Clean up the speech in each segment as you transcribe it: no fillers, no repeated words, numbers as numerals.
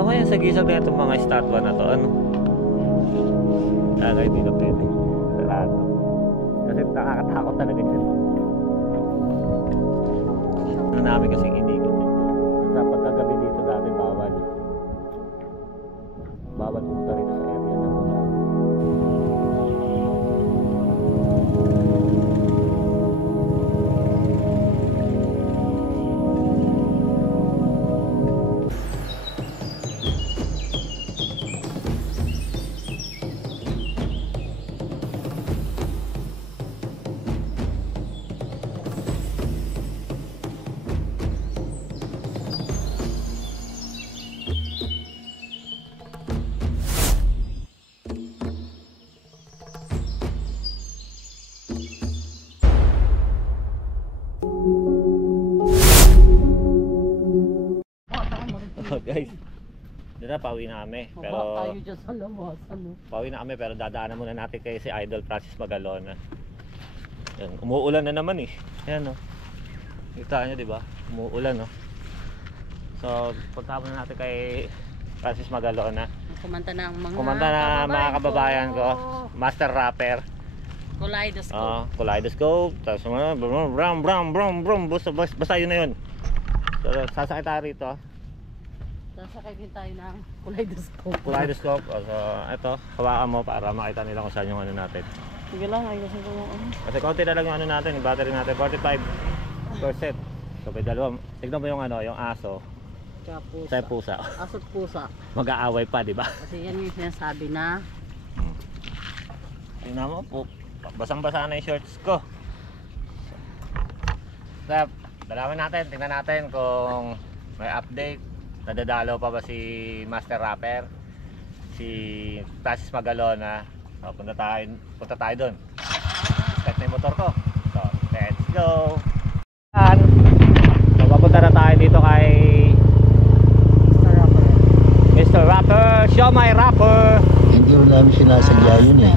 Ano kaya sa gisag na itong mga estatwa na to? Ano? Kaya hindi na pwede. Sarado. Kasi nakakatakot talaga dyan. Ano namin kasing inikot. Sa pagkagabi dito dati bawal. Bawal pumunta rito sa area na to. Guys, dito pauwi na kami. Pero tayo dyan sa labas, ano? pauwi na kami pero dadaanan muna natin kay si Idol Francis Magalona. Yan, umuulan na naman eh. Ayan, no. Kita nyo, di ba? Umuulan, no. So, punta muna natin kay Francis Magalona. Kumanta na ang mga mga kababayan ko. Master rapper. Kaleidoscope. Kaleidoscope. Tapos brum. Basta yun na yun. So, sasakay tayo rito. Sasakay din tayo ng Kaleidoscope. So, ito, hawakan mo para makita nila kung saan yung ano natin. Sige lang, ayusin ko yung ano. Kasi konti na lang yung ano natin, yung battery natin, 45%. So, may dalawa. Tignan mo yung ano, yung aso. Sa pusa. Aso't pusa. Mag-aaway pa, di ba? Kasi yan yung sinasabi na Tingnan mo po, basang-basa na yung shorts ko. So, dalawin natin, tingnan natin kung may update. Nadadalaw pa ba si Master Rapper, si Francis Magalona. So, punta tayo doon. Start na yung motor ko. So, let's go. So, papunta na tayo dito kay Mr. Rapper. Show my rapper. Hindi rin namin sinasadya yun eh.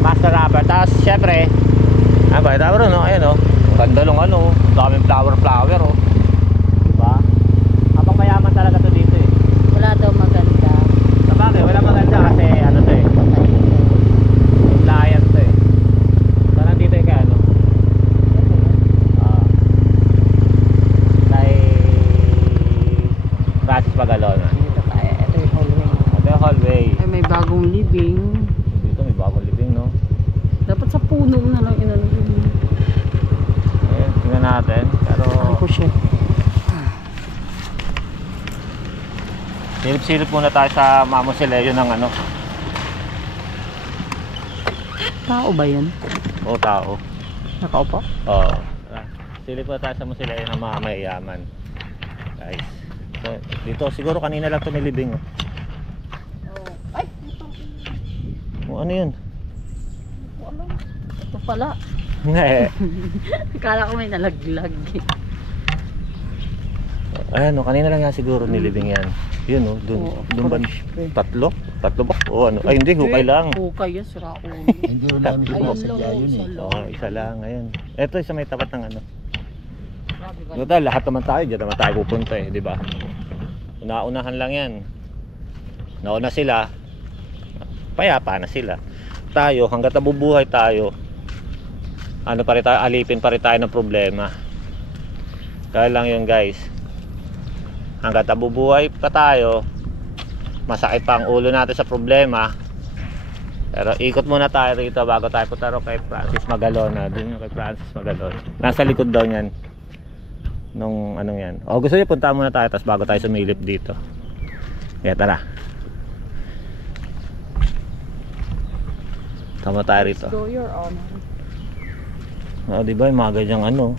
Master Rapper. Tapos syempre, ba ito no? Ayan o. Ganda lang ano. Daming flower oh. Diba? Habang mayaman talaga to dito eh. wala daw maganda. Sabagay, wala maganda kasi ano to eh. Layan to eh. So nandito yung kay ano? Kay Francis Magalona. Dito tayo. Ito yung hallway. Ito yung hallway. Ay, may bagong living. Dito may bagong living no. Dapat sa puno na lang inalagay. Ayan, tingnan natin. Pero Ay ko siya. silip-silip muna tayo sa Mamosileo ng ano. Tao ba yan? O tao. Nakaupo? Oo. Silip muna tayo sa Mamosileo ng mga mayayaman. Guys. So, dito siguro kanina lang ito nilibing. Ay! O ano yun? Wala. Ito pala. Kala ko may nalaglag. Ayan o, kanina lang yan siguro nilibing yan. Yun o, dun ba? Tatlo ba? O ano? Ay hindi, hukay lang. Hukay yan, sira ulo. Hindi rin namin sinasadya yun eh. Oo, isa lang. Ayan. Ito isa may tapat ng ano. Grabe, Ito, lahat naman tayo, dyan naman tayo pupunta eh, di ba? Unaunahan lang yan. Nauna sila, payapa na sila. Tayo, hanggat nabubuhay tayo, ano pa rin tayo, alipin pa rin tayo ng problema. Kaya lang yun guys, hanggat nabubuhay pa tayo, masakit pa ang ulo natin sa problema. Pero ikot muna tayo rito bago tayo punta kay Francis Magalona. Doon yung kay Francis Magalona, nasa likod daw niyan nung anong yan. O gusto niyo punta muna tayo tapos bago tayo sumilip dito. Kaya tara, tama tayo rito. Go your honor. O diba yung mga ganyang ano.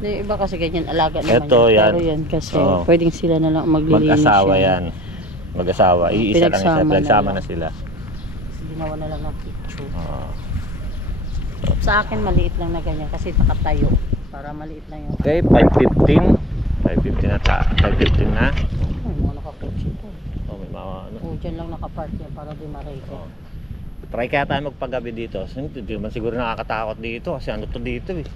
Yung iba kasi ganyan alaga naman. Ito yan. Pero yan kasi pwedeng sila na lang maglilinis. Mag-asawa yan. Mag-asawa. Iisa lang sila. Pinagsama na sila. Ginawa na lang ng picture. Sa akin maliit lang na ganyan kasi nakatayo. Para maliit lang yung... Okay, 5:15. 5:15 na ta. 5:15 na. May mga nakakotse ito. Oh, may mga ano. Dyan lang nakapark yan para di marike. Try kaya tayo magpagabi dito. Hindi man siguro nakakatakot dito kasi ano to dito eh.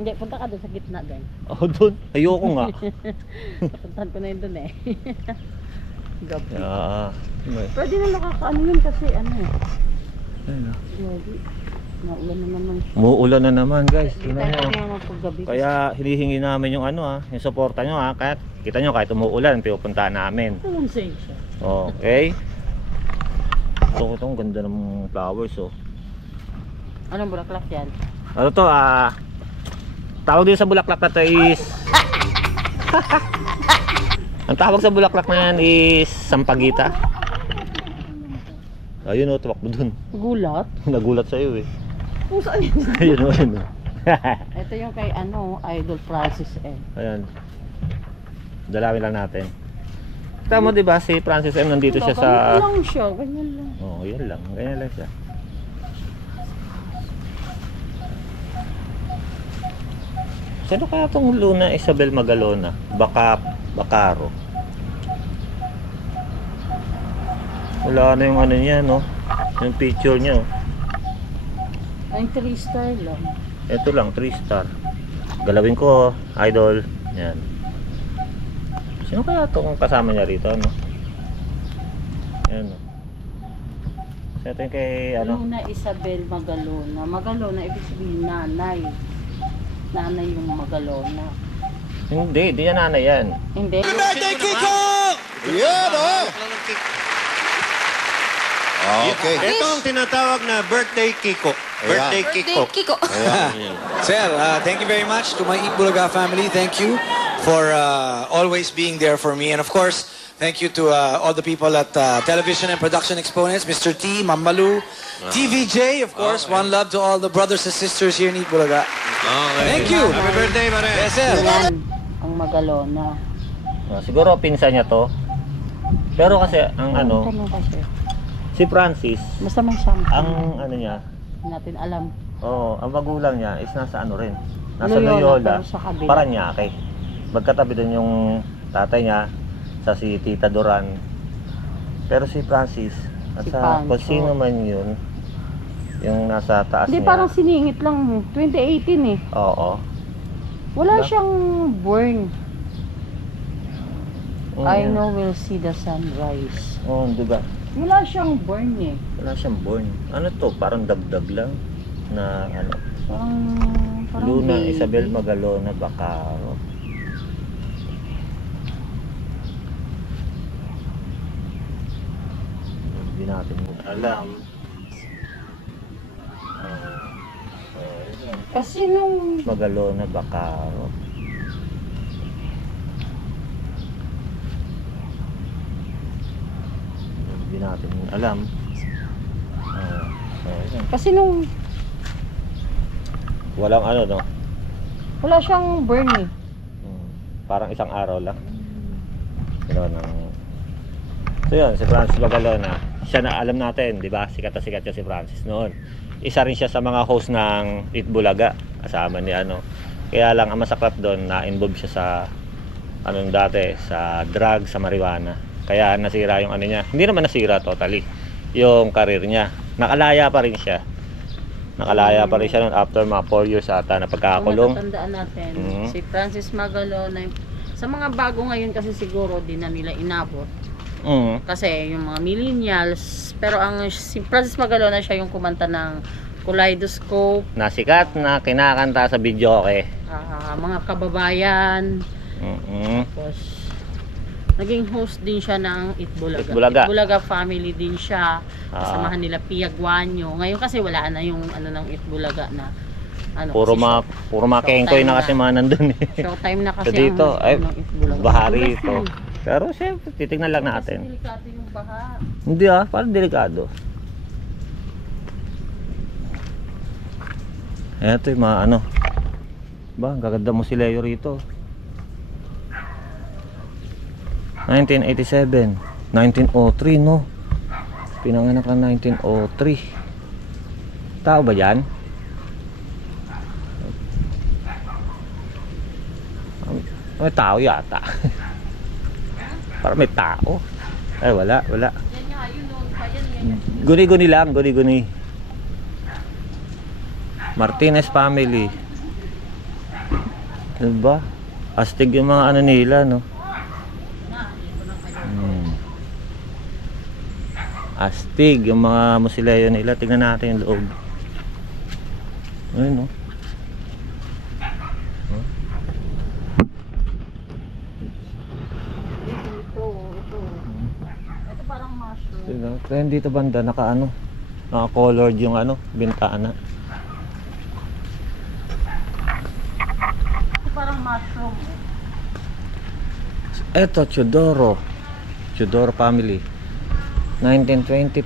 Hindi, punta ka doon sa gitna din. Oh, doon. Ayoko nga. Puntahan ko na yun doon eh. Gabi. May. Pwede na nakakaano yun kasi ano eh. Ayun, ah. Gabi. Naulan na naman. Umuulan na naman, guys. Hindi Tingnan tayo nyo. kaya magpagabi. Kaya hinihingi namin yung ano yung suporta nyo Kahit kita nyo kahit umuulan, pinupuntahan namin. Walang siya. Okay? So itong ganda ng flowers Anong bulaklak yan? Ano to tawag din sa bulaklak na to is ang tawag sa bulaklak na yan is sampagita. Ayun tuwak mo dun. Gulat? Nagulat sa'yo Kung saan yun? Ayun Ito yung kay Idol Francis eh. Ayan. Dalawin lang natin. Kita mo diba si Francis M nandito siya sa Ganyan lang siya, ganyan lang. yan lang. Ganyan lang siya. Sino kaya itong Luna Isabel Magalona? Bacaro. Wala na yung ano niya, no? Yung picture niya. Ay, 3 star lang. Ito lang, 3 star. Galawin ko, idol. Yan. Sino kaya itong kasama niya rito, no? Yan, no? So, ito yung kay, ano? Luna Isabel Magalona. Magalona, ibig sabihin nanay. Nanay yung Magalona. Hindi yan nanay yan. Hindi. Birthday, Kiko! Yan, oh! Okay. Ito ang tinatawag na birthday Kiko. Birthday Kiko. Sir, thank you very much to my Eat Bulaga family. Thank you for always being there for me. And of course, thank you to all the people at Television and Production Exponents, Mr. T, Mamalu, TVJ, of course. One love to all the brothers and sisters here in Eat Bulaga. Okay. Thank you. Happy birthday, pare. Yes, sir. Yan, ang Magalona. Siguro pinsan niya to. Pero kasi ang ano, Tanong kasi. si Francis, Basta may something. ang ano niya, natin alam. ang magulang niya is nasa ano rin. Nasa Loyola, Loyola, pero sa kabila. Paranaque. Magkatabi doon yung tatay niya sa si Tita Duran. Pero si Francis, at Si sa Pancho. kung sino man yun, yung nasa taas Hindi, niya. parang siningit lang. 2018 eh. Oo. Wala Diba? siyang born. I yan. know we'll see the sunrise. Oo, diba? Wala siyang born eh. Wala siyang born. Ano to? Parang dagdag lang na ano. Parang Luna baby. Isabel Magalona Bacaro. Hindi natin alam. Kasi nung Magalona Bacaro. Hindi natin alam. Ayan. Kasi nung Walang ano, no? wala siyang burn eh. Parang isang araw lang. Pero So yun, si Francis Magalona. Siya na alam natin, di ba? Sikat na sikat siya si Francis noon. Isa rin siya sa mga host ng Eat Bulaga. Kasama ni ano. Kaya lang ang masaklap doon na involved siya sa anong dati, sa drug, sa marijuana. Kaya nasira yung ano niya. Hindi naman nasira totally yung career niya. Nakalaya pa rin siya. Nakalaya pa rin siya noon after mga 4 years ata na Kung pagkakakulong. natatandaan natin, Mhm. si Francis Magalona, sa mga bago ngayon kasi siguro di na nila inabot. Kasi yung mga millennials, pero ang si Francis Magalona siya yung kumanta ng Kaleidoscope, Nasikat na kinakanta sa video, okay. mga kababayan, Mhm. tapos naging host din siya ng Eat Bulaga. Eat Bulaga. Eat Bulaga family din siya. Kasamahan nila Pia Guanyo. Ngayon kasi wala na yung ano ng Eat Bulaga na ano, Puro kasi mga kengkoy na kasi mga nandun eh. showtime na kasi Dito, ang ay, ng Eat Bulaga. bahari Ulas ito. na. Pero siyempre, titignan lang Kasi natin. delikado yung baha. Hindi parang delikado. Eto yung mga ano. Ba, ang gaganda mo si Leo rito. 1987. 1903, no? Pinanganak ng 1903. Tao ba yan? May tao yata. Parang may tao. Ay, wala. Yan nga, yun noon pa yan. Guni-guni lang, guni-guni. Martinez family. Diba? Astig yung mga ano nila, no? Astig yung mga musileyo nila. Tingnan natin yung loob. Ayun, no? Ito parang mushroom. Tingnan. Kaya dito banda naka-colored yung bintana. Ito parang mushroom. Eto, Chodoro family. 1925.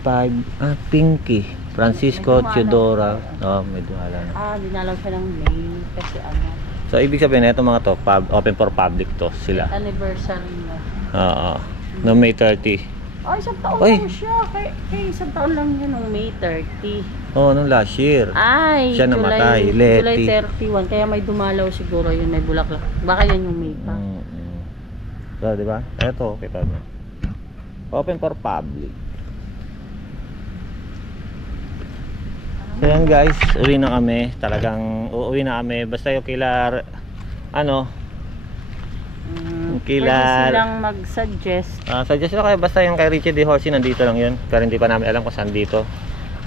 Pinky. Francisco Chodora. Medyo ala na. Dinalaw siya ng May kasi So, ibig sabihin na mga to, open for public to sila. anniversary na. Oo. No May 30. Isang taon Oy. lang siya. Kaya isang taon lang yun nung May 30. Nung last year. July Siya namatay, Leti. 31. Kaya may dumalaw siguro yun, may bulaklak. Baka yan yung May pa. So, di ba? Eto, kita mo. Open for public. So yan guys, uwi na kami. Talagang uuwi na kami. Basta yung kila Pwede silang mag-suggest. suggest na kayo, basta yung kay Richie D. Horsey nandito lang yun. Pero hindi pa namin alam kung saan dito.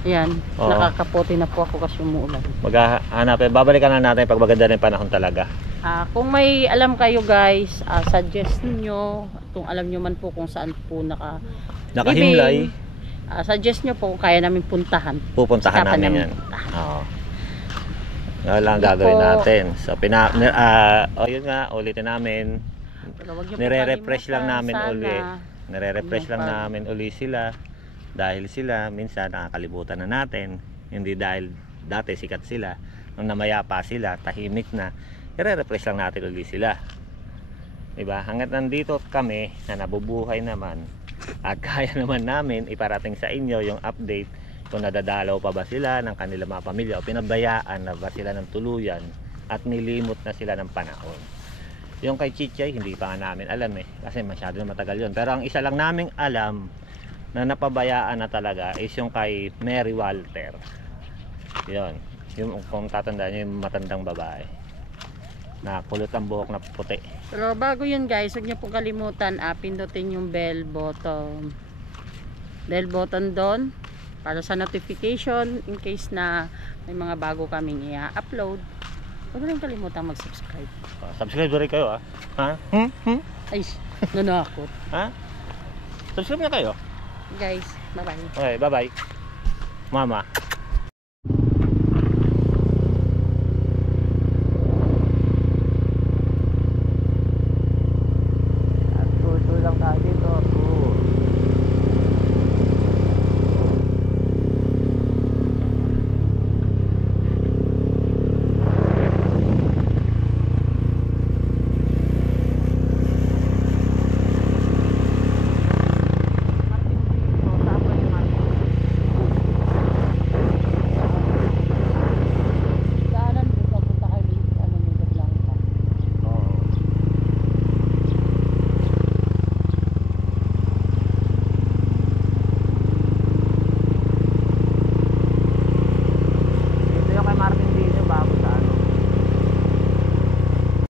Yan, Oo. nakakaputi na po ako kasi umuulan. Maghahanap, babalikan na natin pag maganda na yung panahon talaga. Kung may alam kayo guys, suggest niyo kung alam niyo man po kung saan po Nakahimlay, suggest niyo po kung kaya namin puntahan. pupuntahan Sikapan namin namin yan. puntahan. Oo. Yan lang ang Ito gagawin po. natin. So, yun nga, ulitin namin. Pero wag niyo po Nire-refresh lang kalimutan, namin sana. uli. Nire-refresh lang Yung namin uli sila. Dahil sila, minsan nakakalimutan na natin. Hindi dahil dati sikat sila. Nung namayapa sila, tahimik na. Nire-refresh lang natin uli sila. Diba? Hanggat nandito kami na nabubuhay naman at kaya naman namin iparating sa inyo yung update kung nadadalaw pa ba sila ng kanilang mga pamilya o pinabayaan na ba sila ng tuluyan at nilimot na sila ng panahon. Yung kay Chichay, hindi pa nga namin alam kasi masyado na matagal yun. Pero ang isa lang naming alam na napabayaan na talaga is yung kay Mary Walter. Yun. Yung kung tatandaan nyo, yung matandang babae na kulot ang buhok na puti. Pero bago yun guys, huwag niyo po kalimutan pindutin yung bell button. Bell button doon para sa notification in case na may mga bago kaming i-upload. Huwag rin kalimutan mag-subscribe. Subscribe rin kayo ha? Ay, nanakot. Ha? Subscribe na kayo. Guys, bye-bye. Okay, bye bye. Mama.